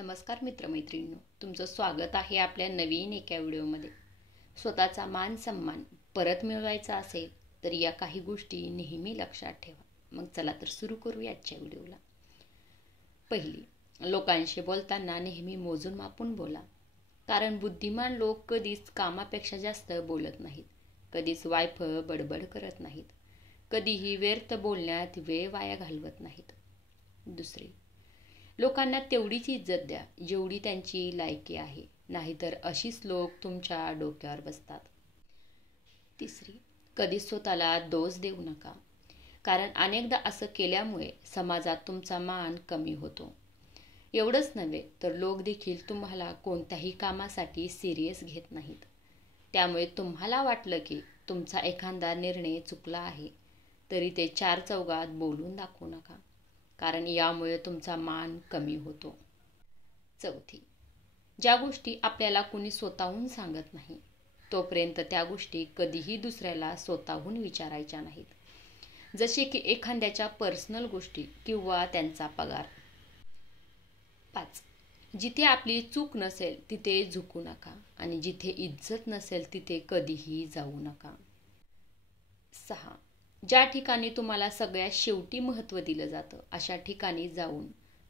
नमस्कार मित्रमैत्रिणींनो, तुमचं स्वागत आहे आपल्या नवीन एका व्हिडिओमध्ये. स्वतःचा मान सन्मान परत मिळवायचा असेल तर या काही गोष्टी नेहमी लक्षात ठेवा. मग चला तर सुरू करू आजच्या व्हिडिओला. पहिली, लोकांशी बोलताना नेहमी मोजून मापून बोला. कारण बुद्धिमान लोक कधीच कामापेक्षा जास्त बोलत नाहीत, कधीच वायफळ बडबड करत नाहीत, कधीही व्यर्थ बोलण्यात वेळ वाया घालवत नाहीत. दुसरी, लोकांना तेवढीच इज्जत द्या जेवढी त्यांची लायकी आहे, नाहीतर अशीच लोक तुमच्या डोक्यावर बसतात. तिसरी, कधी स्वतःला दोष देऊ नका, कारण अनेकदा असं केल्यामुळे समाजात तुमचा मान कमी होतो. एवढंच नव्हे तर लोक देखील तुम्हाला कोणत्याही कामासाठी सिरियस घेत नाहीत. त्यामुळे तुम्हाला वाटलं की तुमचा एखादा निर्णय चुकला आहे तरी ते चार चौघात बोलून दाखवू नका, कारण यामुळे तुमचा मान कमी होतो. चौथी, ज्या गोष्टी आपल्याला कुणी स्वतःहून सांगत नाही तोपर्यंत त्या गोष्टी कधीही दुसऱ्याला स्वतःहून विचारायच्या नाहीत. जसे की एखाद्याच्या पर्सनल गोष्टी किंवा त्यांचा पगार. 5, जिथे आपली चूक नसेल तिथे झुकू नका आणि जिथे इज्जत नसेल तिथे कधीही जाऊ नका. 6, ज्या ठिकाणी तुम्हाला सगळ्यात शेवटी महत्त्व दिलं जातं अशा ठिकाणी जाऊन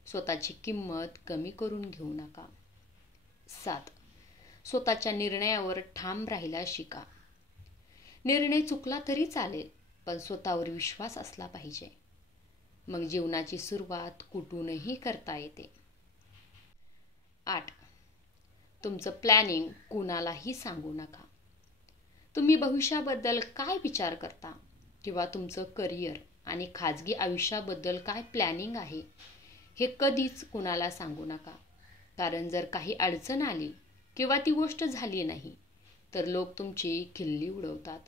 स्वतःची किंमत कमी करून घेऊ नका. 7, स्वतःच्या निर्णयावर ठाम राहायला शिका. निर्णय चुकला तरी चालेल, पण स्वतःवर विश्वास असला पाहिजे. मग जीवनाची सुरुवात कुठूनही करता येते. 8, तुमचं प्लॅनिंग कुणालाही सांगू नका. तुम्ही भविष्याबद्दल काय विचार करता किंवा तुमचं करिअर आणि खाजगी आयुष्याबद्दल काय प्लॅनिंग आहे हे कधीच कुणाला सांगू नका. कारण जर काही अडचण आली किंवा ती गोष्ट झाली नाही तर लोक तुमची खिल्ली उडवतात.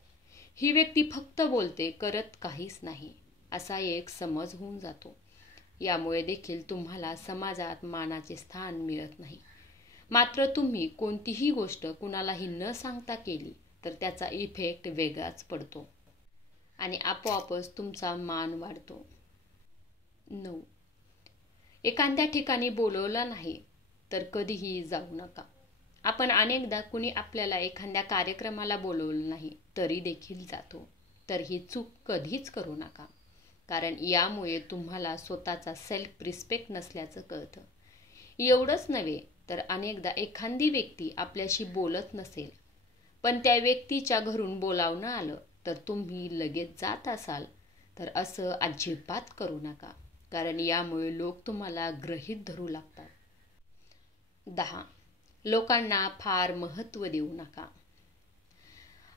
ही व्यक्ती फक्त बोलते, करत काहीच नाही, असा एक समज होऊन जातो. यामुळे देखील तुम्हाला समाजात मानाचे स्थान मिळत नाही. मात्र तुम्ही कोणतीही गोष्ट कुणालाही न सांगता केली तर त्याचा इफेक्ट वेगळाच पडतो आणि आपोआपच तुमचा मान वाढतो. 9, एखाद्या ठिकाणी बोलवलं नाही तर कधीही जाऊ नका. आपण अनेकदा कुणी आपल्याला एखाद्या कार्यक्रमाला बोलवलं नाही तरी देखील जातो. तर ही चूक कधीच करू नका, कारण यामुळे तुम्हाला स्वतःचा सेल्फ रिस्पेक्ट नसल्याचं कळतं. एवढंच नव्हे तर अनेकदा एखादी व्यक्ती आपल्याशी बोलत नसेल पण त्या व्यक्तीच्या घरून बोलावणं आलं तर तुम्ही लगेच जात असाल तर असं अजिबात करू नका, कारण यामुळे लोक तुम्हाला गृहीत धरू लागतात. 10, लोकांना फार महत्त्व देऊ नका.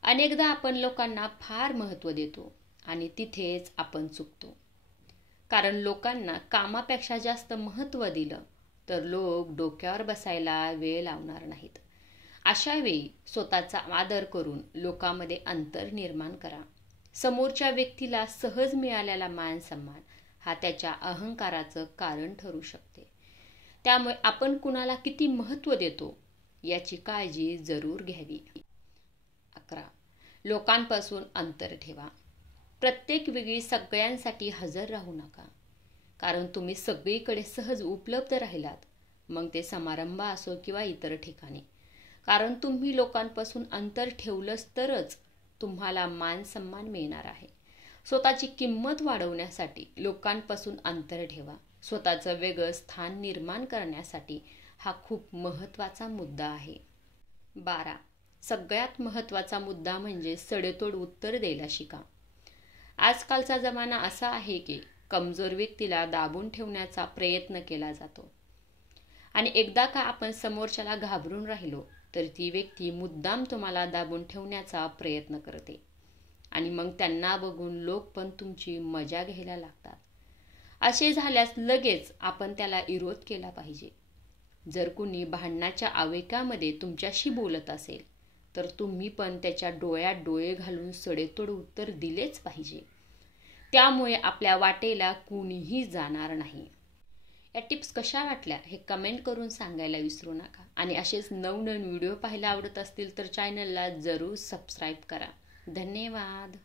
अनेकदा आपण लोकांना फार महत्त्व देतो आणि तिथेच आपण चुकतो. कारण लोकांना कामापेक्षा जास्त महत्त्व दिलं तर लोक डोक्यावर बसायला वेळ लावणार नाहीत. अशा वेळी स्वतःचा आदर करून लोकांमध्ये अंतर निर्माण करा. समोरच्या व्यक्तीला सहज मिळालेला मान सन्मान हा त्याच्या अहंकाराचं कारण ठरू शकते. त्यामुळे आपण कुणाला किती महत्त्व देतो याची काळजी जरूर घ्यावी. 11, लोकांपासून अंतर ठेवा. प्रत्येक वेळी सगळ्यांसाठी हजर राहू नका, कारण तुम्ही सगळीकडे सहज उपलब्ध राहिलात, मग ते समारंभ असो किंवा इतर ठिकाणी. कारण तुम्ही लोकांपासून अंतर ठेवलंच तरच तुम्हाला मान सन्मान मिळणार आहे. स्वतःची किंमत वाढवण्यासाठी लोकांपासून अंतर ठेवा. स्वतःचं वेगळं स्थान निर्माण करण्यासाठी हा खूप महत्त्वाचा मुद्दा आहे. 12, सगळ्यात महत्त्वाचा मुद्दा म्हणजे सडेतोड उत्तर द्यायला शिका. आजकालचा जमाना असा आहे की कमजोर व्यक्तीला दाबून ठेवण्याचा प्रयत्न केला जातो आणि एकदा का आपण समोरच्याला घाबरून राहिलो तर ती व्यक्ती मुद्दाम तुम्हाला दाबून ठेवण्याचा प्रयत्न करते आणि मग त्यांना बघून लोक पण तुमची मजा घ्यायला लागतात. असे झाल्यास लगेच आपण त्याला विरोध केला पाहिजे. जर कुणी भांडणाच्या आवेगामध्ये तुमच्याशी बोलत असेल तर तुम्ही पण त्याच्या डोळ्यात डोळे घालून सडेतोड उत्तर दिलेच पाहिजे. त्यामुळे आपल्या वाटेला कुणीही जाणार नाही. या टिप्स कशा वाटल्या हे कमेंट करून सांगायला विसरू नका आणि असेच नवनवीन व्हिडिओ पाहायला आवडत असतील तर चॅनलला जरूर सबस्क्राईब करा. धन्यवाद.